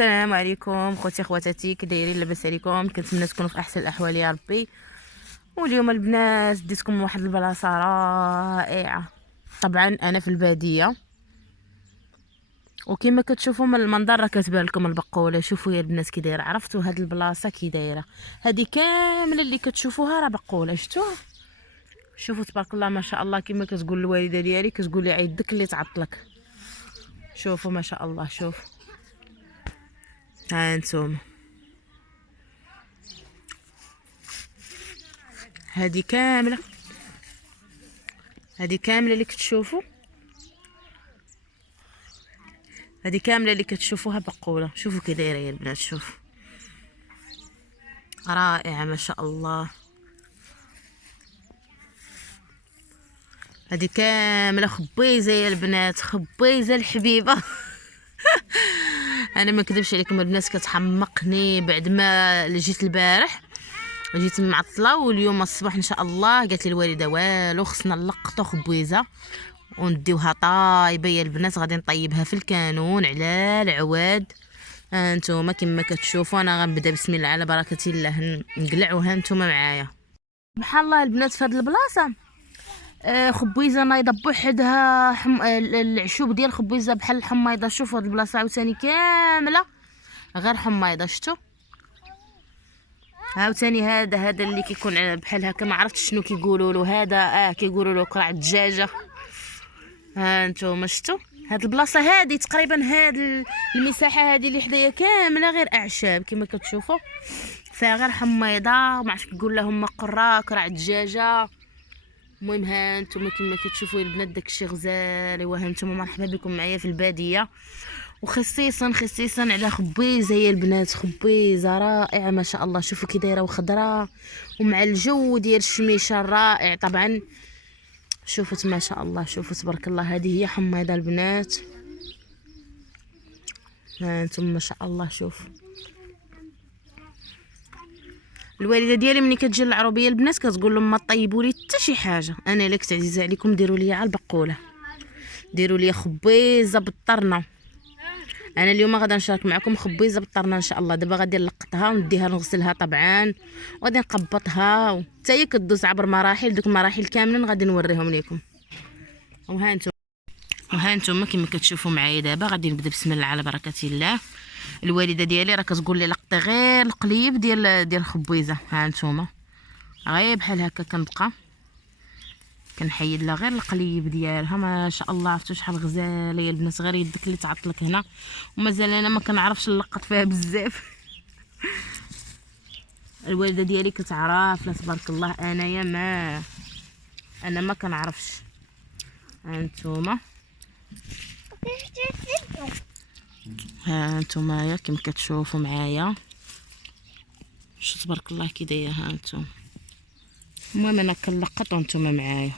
السلام عليكم خوتي خواتاتي، كي دايرين؟ لاباس عليكم؟ كنتمنى تكونوا في احسن الاحوال يا ربي. واليوم البنات ديتكم واحد البلاصه رائعه. طبعا انا في الباديه، وكما كتشوفوا من المنظر راه كتبان لكم البقوله. شوفوا يا البنات كي دايره، عرفتوا هاد البلاصه كي دايره؟ هذه كامله اللي كتشوفوها راه بقوله. شفتوها؟ شوفوا تبارك الله ما شاء الله، كما كتقول الوالده ديالي كتقول لي عيدك اللي تعطلك. شوفوا ما شاء الله، شوف ها انتم. هذه كامله، هذه كامله اللي كتشوفوا، هذه كامله اللي كتشوفوها بقوله. شوفوا كي دايره يا البنات، شوف رائعه ما شاء الله. هذه كامله خبيزه يا البنات، خبيزه الحبيبه. انا ما نكذبش عليكم البنات، كتحمقني بعد ما جيت البارح، جيت معطله، واليوم الصباح ان شاء الله قالت لي الوالده والو خصنا نلقطو خبيزه ونديوها طايبه يا البنات. غادي نطيبها في الكانون على العواد. ها نتوما كما كتشوفوا، انا غنبدا بسم الله على بركه الله نقلع. وها نتوما معايا بحال الله البنات في هاد البلاصه. خبيزه نايضه بوحدها، العشوب ديال خبيزه بحال الحميضه. شوفوا هاد البلاصه عاوتاني كامله غير حميضه. شفتوا؟ عاوتاني هذا اللي كيكون بحال هكا، ما عرفتش شنو كيقولوا له هذا. كيقولوا له قرع الدجاجه. ها نتوما شفتوا هاد البلاصه هادي تقريبا، هاد المساحه هادي اللي حدايا كامله غير اعشاب كما كتشوفوا، فيها غير حميضه، ما عرفتش كيقول لهم قرا قرع الدجاجه. المهم ها نتوما كما كتشوفوا البنات داكشي غزال. ايوا ها نتوما مرحبا بكم معايا في الباديه، وخصيصا على خبيزه يا البنات، خبيزه رائعه ما شاء الله. شوفوا كي دايره وخضراء، ومع الجو ديال الشميشه الرائع طبعا. شوفوا ما شاء الله، شوفوا تبارك الله. هذه هي حميضه البنات. ها انتم ما شاء الله. شوف الوالده ديالي ملي كتجي العروبيه البنات كتقول لهم ما طيبوا لي حتى شي حاجه. انا الا كنت عزيزه عليكم ديروا لي على البقوله، ديروا لي خبيزه بالطرنه. انا اليوم غادي نشارك معكم خبيزه بالطرنه ان شاء الله. دابا غادي نلقطها ونديها نغسلها طبعا، وغادي نقبطها حتى هي كدوز عبر مراحل. دوك المراحل كاملين غادي نوريهم لكم. وها انتم كما كتشوفوا معايا دابا غادي نبدا بسم الله على بركه الله. الوالده ديالي راه كتقول لي لقطي غير القليب ديال الخبيزه. ها انتم غير بحال هكا كنبقى كنحيد لها غير القليب ديالها. ما شاء الله عرفتوا شحال غزاله يا البنات، غير يدك اللي تعطلك هنا. ومازال انا ما كنعرفش نلقط فيها بزاف. الوالده ديالي كتعرف لا تبارك الله، انايا انا ما كنعرفش. هانتوما هانتوما كما كتشوفوا معايا، شو تبارك الله كي دايره. هانتوما المهم انا كنلقط وانتوما معايا.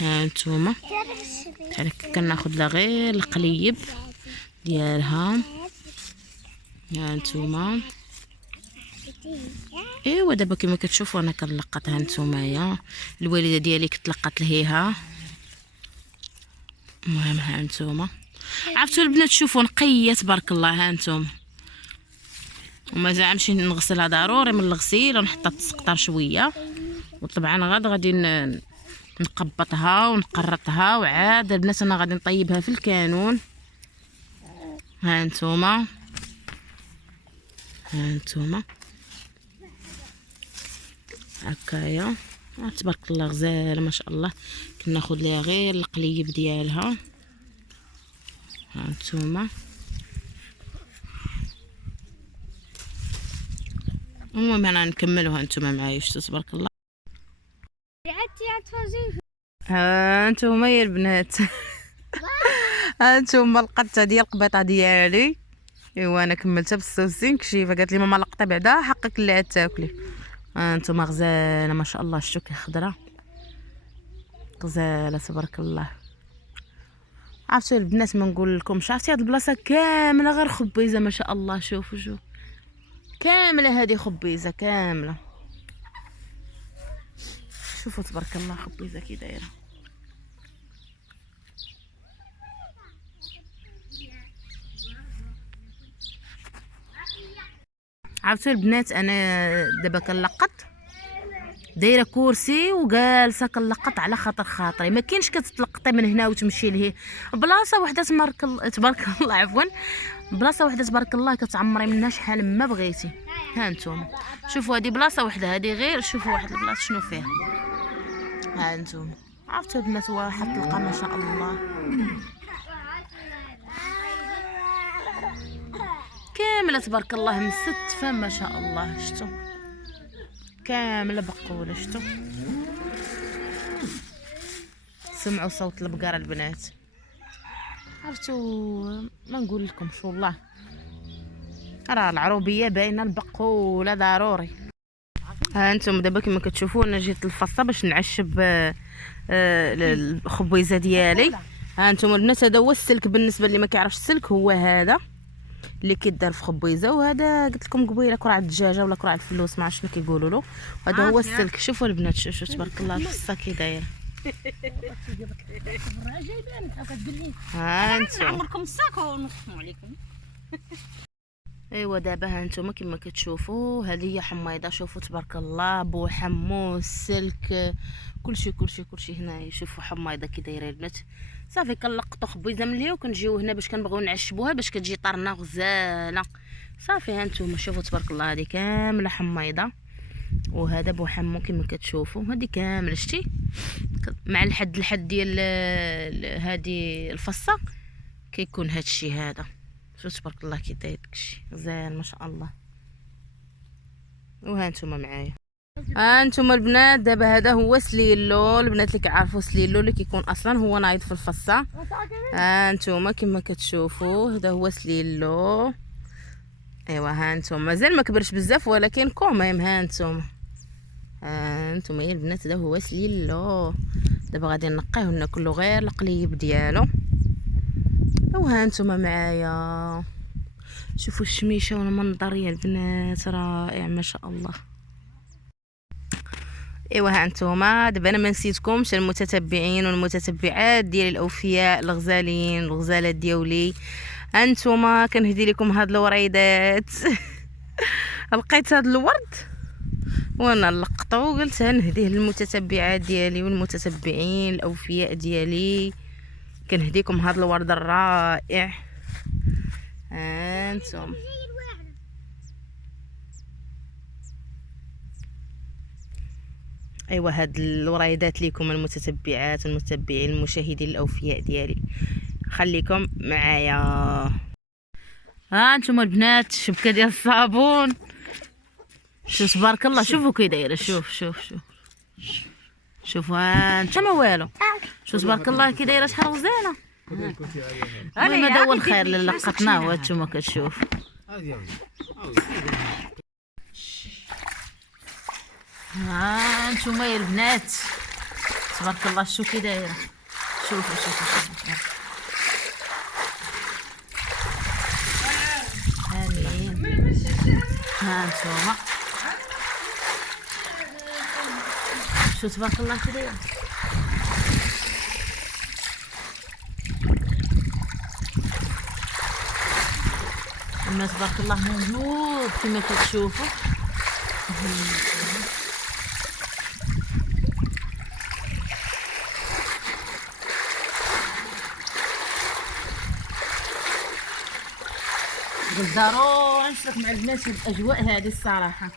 هانتوما بحال هكا كناخذ لها غير القليب ديالها. هانتوما ايوا دابا كما كتشوفوا انا كنلقط. هانتوما الوالده ديالي كتلقط لهيها. المهم هانتوما عرفتوا البنات، شوفوا نقيه تبارك الله. هانتوما ومازال غنمشي نغسلها ضروري من الغسيل ونحطها تسقطر شويه. وطبعا غادي نقبطها ونقرطها، وعاد البنات انا غادي نطيبها في الكانون. هانتوما هكايا تبارك الله غزاله ما شاء الله. كناخذ ليها غير القليب ديالها. هانتوما المهم انا نكملوها نتوما معايا. شتو تبارك الله. هانتوما يا البنات. هانتوما القطه ديال القبيطه ديالي. ايوا انا كملتها بالسوسين كشيفه. قالت لي ماما لقطه بعدا حقك اللي عاد تاكلي. هانتوما غزاله ما شاء الله. شتو كي خضره غزاله تبارك الله. عرفتوا البنات ما نقول لكمش، عرفتي هاد البلاصه كامله غير خبيزه ما شاء الله. شوفوا كامله هذه خبيزه كامله. شوفوا تبارك الله خبيزه كي دايره. عرفتوا البنات، انا دابا كنلقط دايره كرسي وجالسه كنلقط على خاطر خاطري. ما كاينش كتلقطي من هنا وتمشي لهيه بلاصه وحده تبارك الله عفوا، بلاصه وحده تبارك الله كتعمري منها شحال ما بغيتي. ها انتم شوفوا هذه بلاصه وحده، هذه غير شوفوا واحد البلاصه شنو فيها. ها انتم عرفتوا البنات، واحد تلقى ما شاء الله كامله تبارك الله مستفه ما شاء الله. شفتوا كامله بقوله، شفتوا سمعوا صوت البقره البنات. عرفتوا ما نقول لكم شو والله، راه العروبيه باينه البقوله ضروري. ها انتم دابا كما كتشوفوا انا جيت الفصه باش نعشب الخبيزه ديالي. ها انتم البنات، هذا هو السلك بالنسبه اللي ما كيعرفش السلك، هو هذا اللي كيدار في خبيزه، وهذا قلت لكم قبيله كرع الدجاجه ولا كرع الفلوس ما عرفتش شنو كيقولوا له، وهذا هو السلك. شوفوا البنات، شوفوا تبارك الله الفصه كي دايره. ها انتم نعمركم الساك ونخدموا عليكم. ايوا دابا ها انتم كما كتشوفوا هذه هي حميضه. شوفوا تبارك الله بو حمو السلك كلشي هنا. شوفوا حميضه كي دايره البنات. صافي كنلقطوا خبيزه من لهيه وكنجيو هنا باش كنبغيو نعشبوها باش كتجي طرنه غزاله. صافي ها انتم شوفوا تبارك الله هذه كامله حميضه، وهذا بو حمو كما كتشوفوا. هذه كامله شتي مع الحد ديال هذه الفصه كيكون هادشي هذا. شوفوا تبارك الله كي داير داكشي زين ما شاء الله. وها نتوما معايا، ها نتوما البنات دابا هذا هو سليلو. البنات اللي كيعرفوا سليلو اللي كيكون اصلا هو نايض في الفصه. ها نتوما كما كتشوفوا هذا هو سليلو. ايوا ها نتوما مازال ما كبرش بزاف ولكن كوميم. ها نتوما يا البنات هذا هو سليلو. دابا غادي نقيه وناكلو غير القليب ديالو. وها نتوما معايا شوفوا الشميشه والمنظر يا البنات رائع ما شاء الله. ايوا ها نتوما دابا انا ما نسيتكمش المتتبعين والمتتبعات ديالي الاوفياء الغزالين الغزالات ديالي. ها نتوما كنهدي لكم هاد الوريدات لقيت هاد الورد وانا لقطو وقلت نهديه للمتتبعات ديالي والمتتبعين الاوفياء ديالي. كنهديكم هاد الورد الرائع. هانتم ايوا هاد الوريدات ليكم المتتبعات والمتتبعين المشاهدين الاوفياء ديالي. خليكم معايا. ها انتم البنات الشبكه ديال الصابون شوف تبارك الله. شوفوا كي دايره. شوفوا ها انت ما والو. شوف تبارك الله كي دايره شحال غزاله. المهم هذا هو الخير اللي لقطناه وانتم كتشوف. ها انتم يا البنات تبارك الله شوفوا كي دايره. شوفوا امين. ها انتم شوفوا تبارك الله كي دايره. الناس تبارك الله موجود كما كتشوفوا. ضروري نشارك مع البنات في الاجواء هذه الصراحه.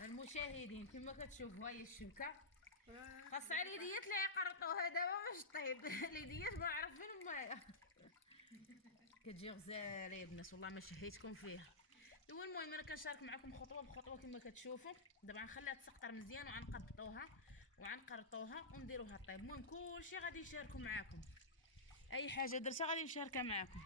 المشاهدين كما كتشوفوا هاي الشبكه خاصها اليديات اللي يقرطوها دابا باش طيب. اليديات ما عرف فين المايه كتجي غزاله يا بنات والله ما شهيتكم فيها. ايوا المهم انا كنشارك معكم خطوه بخطوه كما كتشوفوا. دابا غنخليها تسقطر مزيان وغنقبطوها وغنقرطوها ونديروها طيب. المهم كلشي غادي نشاركو معكم، اي حاجه درتها غادي نشاركها معكم.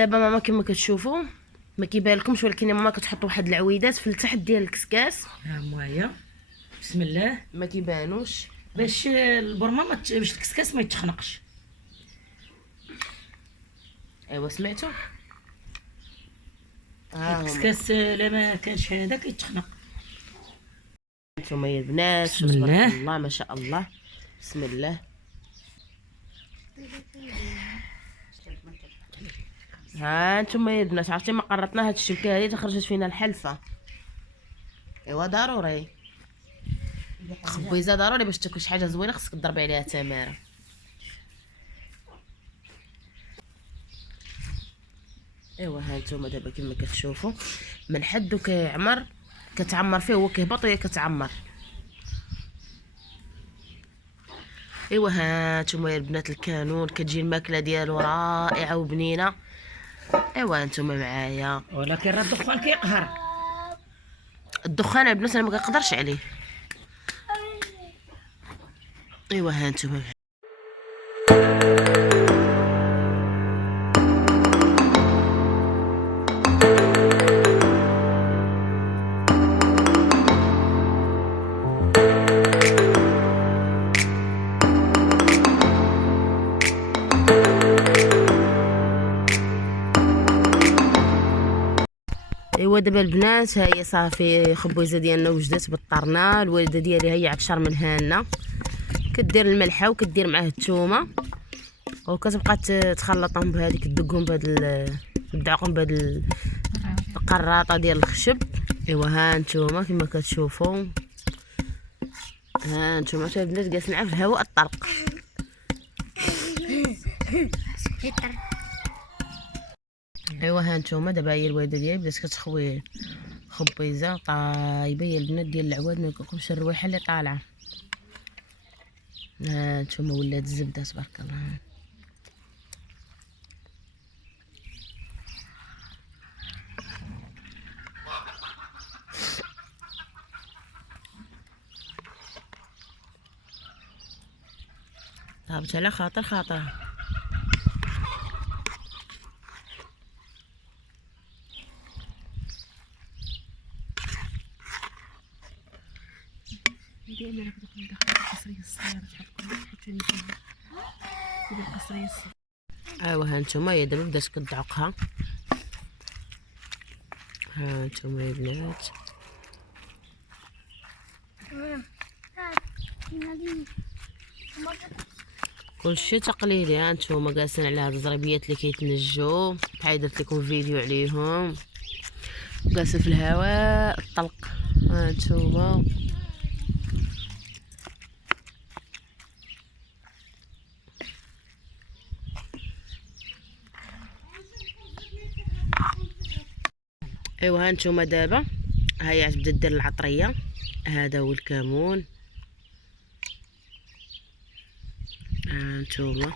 دابا ماما كما كتشوفوا ما كيبان لكمش، ولكن ماما كتحط واحد العويدات في التحت ديال الكسكاس. ها هي بسم الله ما كيبانوش باش البرمه باش الكسكاس ما يتخنقش. ايوا سمعتوا؟ ها الكسكاس لا ما كانش هذا كيتخنق. انتم يا البنات بسم الله. تبارك الله ما شاء الله. بسم الله. ها انتم يا البنات عرفتي ما قرطنا هاد الشبكه هذه تخرجت فينا الحلفه. ايوا ضروري خبيزه ضروري باش تاكل شي حاجه زوينه خصك تضربي عليها تماره. ايوا ها نتوما دابا كما كتشوفوا من حد كيعمر كتعمر فيه، هو كيهبط وهي كتعمر. ايوا ها نتوما يا البنات الكانون كتجي الماكله ديالو رائعه وبنينه. ايوا نتوما معايا، ولكن راه الدخان كيقهر. الدخان البنات انا ما كنقدرش عليه. ايوا ها نتوما معايا. ايوا دابا البنات ها هي صافي خبيزه ديالنا وجدات بطرنا. الوالده ديالي هي عطشر من هانا كدير الملحه وكدير معاه الثومه وكتبقى تخلطهم بهذيك تدقهم بهاد الدعقهم بهاد القراطه ديال الخشب. ايوا ها نتوما كما كتشوفوا، ها نتوما حتى البنات جالسين في الهواء الطلق. ايوا ها نتوما دابا هي الوالده ديالي بدات كتخوي خبيزه طايبه يا البنات ديال العواد، ما يكونش الريحه اللي طالعه. ها نتوما ولات الزبده تبارك الله. طابت على خاطر ديالنا. كتدخل القصريه الصغيره تحط القصريه الصغيره. ايوا ها نتوما هي دابا بدات كتدعقها. ها نتوما يا بنات كلشي تقليدي. ها نتوما جالسين على هاد الزريبيات اللي كيتنجوا بحال درت لكم فيديو عليهم، جالسين في الهواء الطلق. ها نتوما ايوا ها نتوما دابا هاهي عاد بدات دير العطريه. هذا هو الكمون. ها نتوما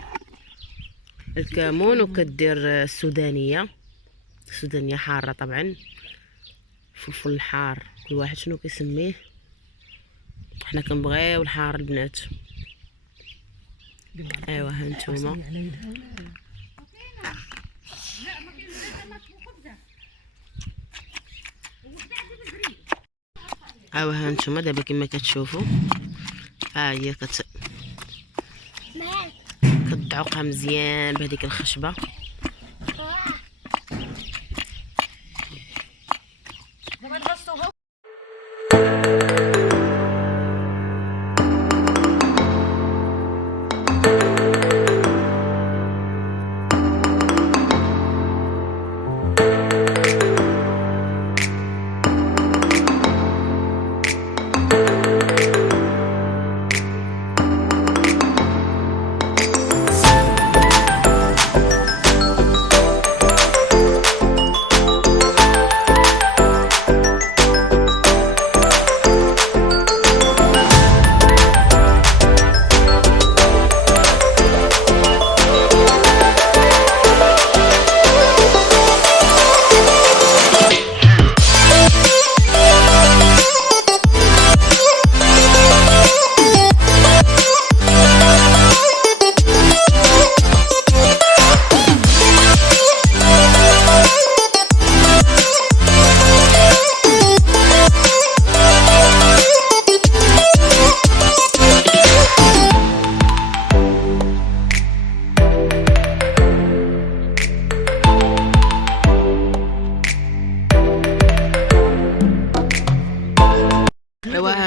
الكمون وكدير السودانيه حاره طبعا، فلفل الحار كل واحد شنو كيسميه، حنا كنبغيو الحار البنات. ايوا ها نتوما ايوا ها نتوما دابا كما كتشوفوا ها هي كتدعقها مزيان بهذيك الخشبه.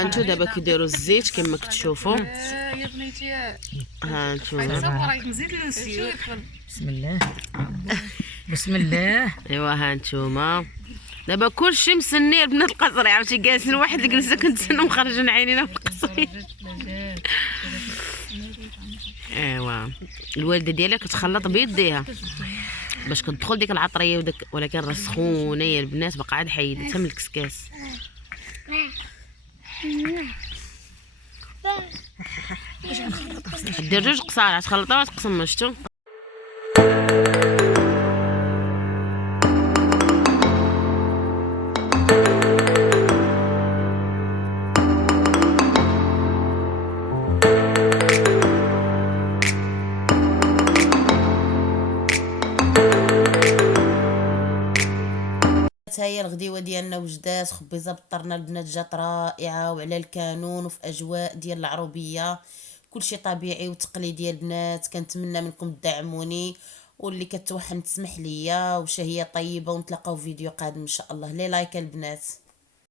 هانتو دابا كيديروا الزيت كما كتشوفوا. يا بنيتي هانتو راك نزيد نسيو. بسم الله بسم الله. ايوا هانتوما دابا كلشي مسني البنات القصري، عرفتي جالسين واحد الجلسه كنتسناو مخرجين عينينا في القصري. ايوا الوالده ديالها كتخلط بيديها باش كتدخل ديك العطريه وداك، ولكن راه سخونه يا البنات، باقا عاد حيدتها من الكسكاس. دير جوج قصارى تخلطها وتقسم شفتو. هي الغديوه ديالنا وجدات، خبيزه بطرنا البنات جات رائعه وعلى الكانون وفي اجواء ديال العروبيه، كلشي طبيعي وتقليدي البنات. كنتمنى منكم تدعموني، واللي كتوحم تسمح ليا، وشهيه طيبه، ونتلاقاو في فيديو قادم ان شاء الله. لي لايك البنات.